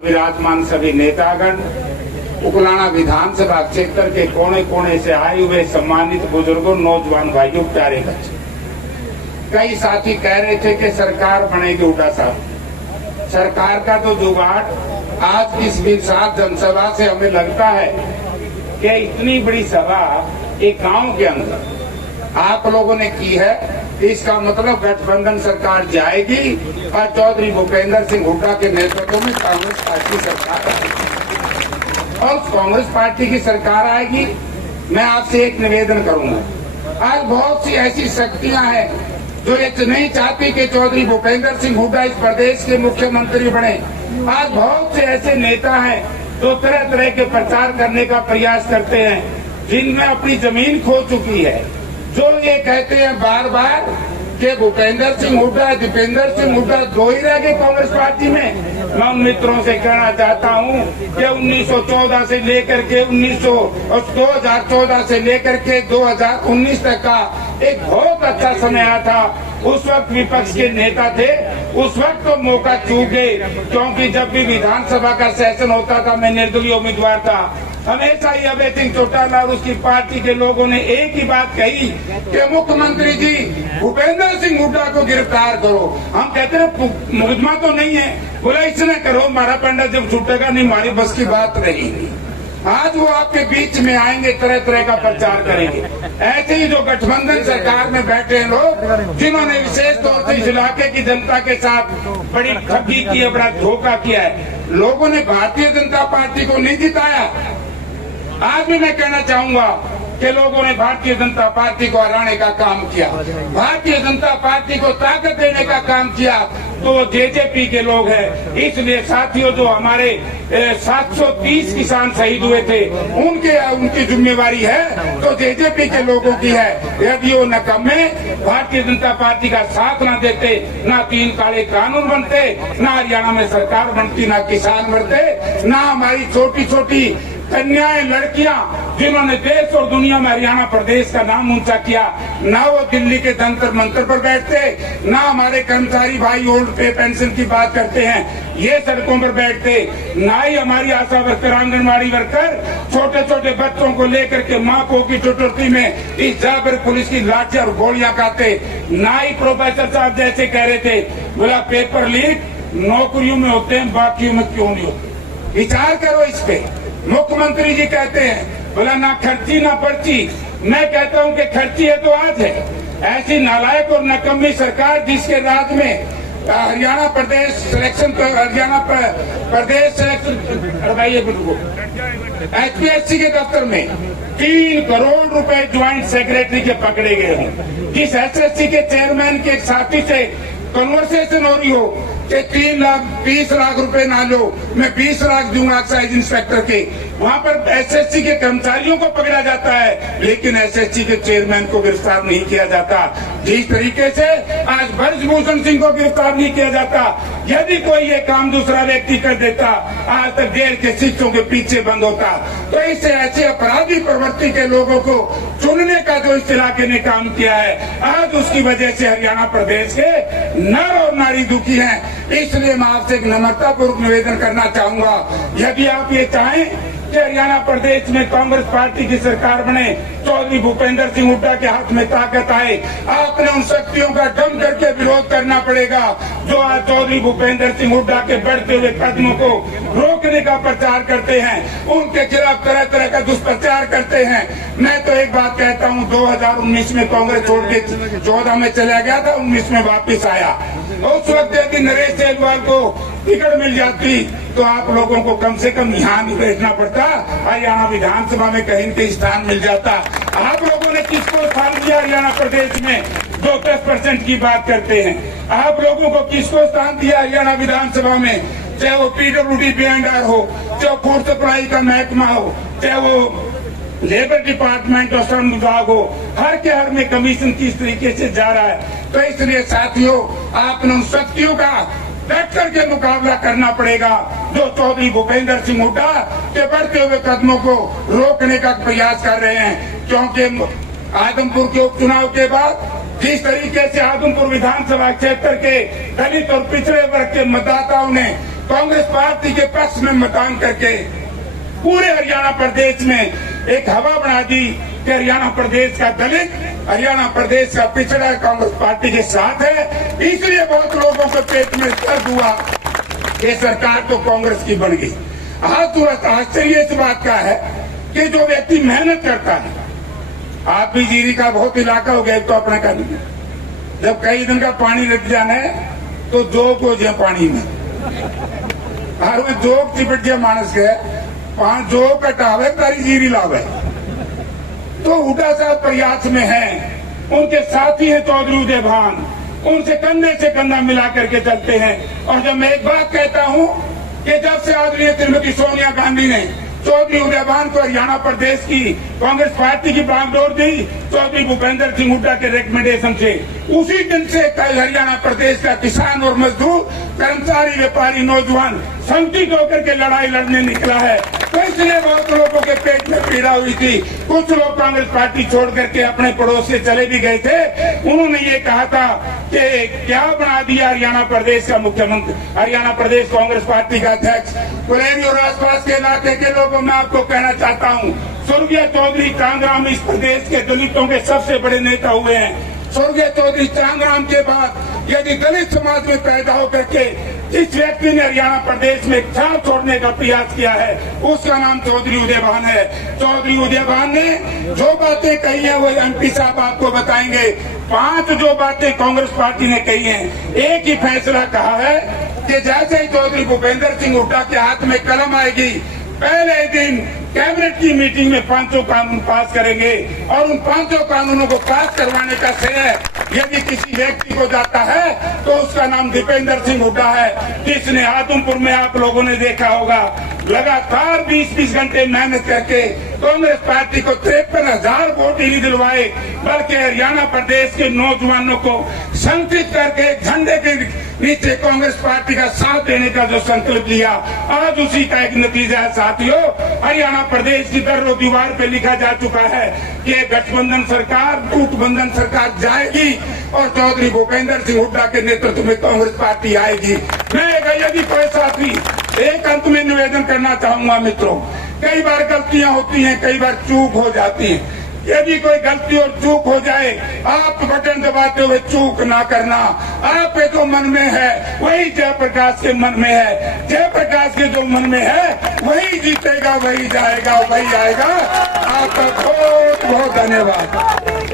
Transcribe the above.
विराजमान सभी नेतागण, उकलाना विधानसभा क्षेत्र के कोने कोने से आए हुए सम्मानित बुजुर्गों, नौजवान भाइयों, प्यारे बच्चे, कई साथी कह रहे थे कि सरकार बनेगी हुड्डा साहब। सरकार का तो जुगाड़ आज इस विशाल जनसभा से हमें लगता है कि इतनी बड़ी सभा एक गांव के अंदर आप लोगों ने की है, इसका मतलब गठबंधन सरकार जाएगी और चौधरी भूपेंद्र सिंह हुड्डा के नेतृत्व में कांग्रेस पार्टी सरकार आएगी। और कांग्रेस पार्टी की सरकार आएगी, मैं आपसे एक निवेदन करूंगा। आज बहुत सी ऐसी शक्तियां हैं जो ये नहीं चाहती कि चौधरी भूपेंद्र सिंह हुड्डा इस प्रदेश के मुख्यमंत्री बने। आज बहुत से ऐसे नेता हैं जो तरह तरह के प्रचार करने का प्रयास करते हैं, जिनमें अपनी जमीन खो चुकी है, जो ये कहते हैं बार बार कि भूपेंद्र सिंह हुड्डा, दीपेंद्र सिंह हुड्डा दो ही रह गए कांग्रेस पार्टी में। मैं उन मित्रों से कहना चाहता हूं कि 1914 से लेकर के 2014 से लेकर के 2019 तक का एक बहुत अच्छा समय आया था। उस वक्त विपक्ष के नेता थे, उस वक्त तो मौका चूक गए, क्योंकि जब भी विधानसभा का सेशन होता था मैं निर्दलीय उम्मीदवार था। हमेशा ही अभय सिंह चौटाला और उसकी पार्टी के लोगों ने एक ही बात कही कि मुख्यमंत्री जी भूपेंद्र सिंह हुड्डा को गिरफ्तार करो। हम कहते हैं मुकदमा तो नहीं है, बोला इसने करो, हमारा पंडा जब छूटेगा नहीं, हमारी बस की बात रहेगी। आज वो आपके बीच में आएंगे, तरह तरह का प्रचार करेंगे। ऐसे ही जो गठबंधन सरकार में बैठे हैं लोग, जिन्होंने विशेष तौर से इस इलाके की जनता के साथ बड़ी ठगी की है, बड़ा धोखा किया है। लोगों ने भारतीय जनता पार्टी को नहीं जिताया। आज भी मैं कहना चाहूंगा कि लोगों ने भारतीय जनता पार्टी को हराने का काम किया, भारतीय जनता पार्टी को ताकत देने का काम किया, तो वो जेजेपी के लोग हैं। इसलिए साथियों, जो हमारे 730 किसान शहीद हुए थे, उनकी जिम्मेवारी है तो जेजेपी के लोगों की है। यदि वो नकम्मे भारतीय जनता पार्टी का साथ ना देते, ना 3 काले कानून बनते, ना हरियाणा में सरकार बनती, ना किसान मरते, ना हमारी छोटी छोटी कन्याएं, लड़कियां जिन्होंने देश और दुनिया में हरियाणा प्रदेश का नाम ऊंचा किया, ना वो दिल्ली के जंतर मंतर पर बैठते, ना हमारे कर्मचारी भाई ओल्ड पे पेंशन की बात करते हैं ये सड़कों पर बैठते, ना ही हमारी आशा वर्कर, आंगनबाड़ी वर्कर छोटे छोटे बच्चों को लेकर के माँ को की चुटुर्ती में इस जाबर पुलिस की लाठियां और गोलियां खाते, ना ही प्रोफेसर साहब जैसे कह रहे थे, बोला पेपर लीक नौकरियों में होते हैं, बाकियों में क्यों नहीं होते। विचार करो इस पे। मुख्यमंत्री जी कहते हैं बोला ना खर्ची ना पर्ची। मैं कहता हूं कि खर्ची है तो आज है। ऐसी नालायक और नकम्मी सरकार जिसके राज में हरियाणा प्रदेश सिलेक्शन HPSC के दफ्तर में 3 करोड़ रुपए ज्वाइंट सेक्रेटरी के पकड़े गए हों, जिस SSC के चेयरमैन के साथी से कन्वर्सेशन हो रही हो कि 20 लाख रुपए ना लो, मैं 20 लाख दूंगा एक्साइज इंस्पेक्टर के, वहाँ पर SSC के कर्मचारियों को पकड़ा जाता है, लेकिन SSC के चेयरमैन को गिरफ्तार नहीं किया जाता। जिस तरीके से आज ब्रजभूषण सिंह को गिरफ्तार नहीं किया जाता, यदि कोई ये काम दूसरा व्यक्ति कर देता, आज तक जेल के शिक्षकों के पीछे बंद होता। तो इससे ऐसे अपराधी प्रवृत्ति के लोगों को चुनने का जो इस इलाके ने काम किया है, आज उसकी वजह से हरियाणा प्रदेश के नर और नारी दुखी हैं। इसलिए मैं आपसे एक नम्रता पूर्वक निवेदन करना चाहूंगा, यदि आप ये चाहें कि हरियाणा प्रदेश में कांग्रेस पार्टी की सरकार बने, चौधरी भूपेंद्र सिंह हुड्डा के हाथ में ताकत आए, आपने उन शक्तियों का दम करके विरोध करना पड़ेगा जो आज चौधरी भूपेंद्र सिंह हुड्डा के बढ़ते हुए कदमों को रोकने का प्रचार करते हैं, उनके खिलाफ तरह तरह का दुष्प्रचार करते हैं। मैं तो एक बात कहता हूँ, 2019 में कांग्रेस छोड़ के 14 में चला गया था, 19 में वापिस आया। उस वक्त यदि नरेश सेलवाल को टिकट मिल जाती तो आप लोगों को कम से कम यहाँ नहीं भेजना पड़ता, हरियाणा विधानसभा में कहीं कहीं स्थान मिल जाता। आप लोगों ने किसको स्थान दिया हरियाणा प्रदेश में, जो 10% की बात करते हैं? आप लोगों को किसको स्थान दिया हरियाणा विधानसभा में? चाहे वो PWD BNR हो, चाहे फूड सप्लाई का महकमा हो, चाहे वो लेबर डिपार्टमेंट और श्रम विभाग हो, हर के हर में कमीशन किस तरीके से जा रहा है। तो इसलिए साथियों, आपने उन शक्तियों का डट करके मुकाबला करना पड़ेगा जो चौधरी भूपेंद्र सिंह हुड्डा के बढ़ते हुए कदमों को रोकने का प्रयास कर रहे हैं। क्योंकि आदमपुर के उपचुनाव के बाद जिस तरीके से आदमपुर विधानसभा क्षेत्र के दलित और पिछड़े वर्ग के मतदाताओं ने कांग्रेस पार्टी के पक्ष में मतदान करके पूरे हरियाणा प्रदेश में एक हवा बना दी कि हरियाणा प्रदेश का दलित, हरियाणा प्रदेश का पिछड़ा कांग्रेस पार्टी के साथ है। इसलिए बहुत लोगों के पेट में दर्द हुआ कि सरकार तो कांग्रेस की बन गई। आज थोड़ा आश्चर्य इस बात का है कि जो व्यक्ति मेहनत करता है, आप भी जीरी का बहुत इलाका हो गया तो अपना कर लीजिए, जब कई दिन का पानी लग जाना है तो जोक हो जाए पानी में, और वो जोक चिपट जाए मानस के 5 जोक कटावे तारी जीरी लावे। तो हुड्डा साहब प्रयास में हैं, उनके साथी हैं चौधरी उदय भान, उनसे कंधे से कंधा मिला करके चलते हैं। और जब मैं एक बात कहता हूं कि जब से आदरणीय श्रीमती सोनिया गांधी ने चौधरी उदय भान को हरियाणा प्रदेश की कांग्रेस पार्टी की बागडोर दी चौधरी भूपेंद्र सिंह हुड्डा के रिकमेंडेशन से, उसी दिन से कल हरियाणा प्रदेश का किसान और मजदूर, कर्मचारी, व्यापारी, नौजवान संगठित होकर के लड़ाई लड़ने निकला है। तो इसलिए बहुत लोगों के पेट में पीड़ा हुई थी। कुछ लोग कांग्रेस पार्टी छोड़ करके अपने पड़ोस से चले भी गए थे। उन्होंने ये कहा था कि क्या बना दिया हरियाणा प्रदेश का मुख्यमंत्री, हरियाणा प्रदेश कांग्रेस पार्टी का अध्यक्ष। कुलेरी और आसपास के इलाके के लोगों में आपको कहना चाहता हूँ, स्वर्गीय चौधरी चांदराम इस प्रदेश के दलितों के सबसे बड़े नेता हुए हैं। स्वर्गीय चौधरी चांदराम के बाद यदि दलित समाज में पैदा होकर के जिस व्यक्ति ने हरियाणा प्रदेश में छाप छोड़ने का प्रयास किया है, उसका नाम चौधरी उदय भान है। चौधरी उदय भान ने जो बातें कही है वो एमपी साहब आपको बताएंगे। 5 जो बातें कांग्रेस पार्टी ने कही हैं, एक ही फैसला कहा है कि जैसे ही चौधरी भूपेंद्र सिंह हुड्डा के हाथ में कलम आएगी, पहले दिन कैबिनेट की मीटिंग में 5 कानून पास करेंगे और उन 5 कानूनों को पास करवाने का श्रेय यदि किसी व्यक्ति को जाता है तो उसका नाम दीपेंद्र सिंह हुड्डा है, जिसने आदमपुर में आप लोगों ने देखा होगा लगातार 20-20 घंटे मेहनत करके कांग्रेस पार्टी को 53,000 वोट ही नहीं दिलवाए, बल्कि हरियाणा प्रदेश के नौजवानों को संगठित करके झंडे के नीचे कांग्रेस पार्टी का साथ देने का जो संकल्प लिया, आज उसी का एक नतीजा है साथियों। हरियाणा प्रदेश की दर दीवार पे लिखा जा चुका है कि गठबंधन सरकार, गुटबंधन सरकार जाएगी और चौधरी भूपेंद्र सिंह हुड्डा के नेतृत्व में कांग्रेस पार्टी आएगी। मैं यदि कोई साथी, एक अंत में निवेदन करना चाहूंगा मित्रों, कई बार गलतियां होती हैं, कई बार चूक हो जाती है। यदि कोई गलती और चूक हो जाए, आप बटन दबाते हुए चूक ना करना। आपके जो मन में है वही जयप्रकाश के मन में है, जयप्रकाश के जो मन में है वही जीतेगा, वही जाएगा, वही आएगा। आपका बहुत बहुत धन्यवाद।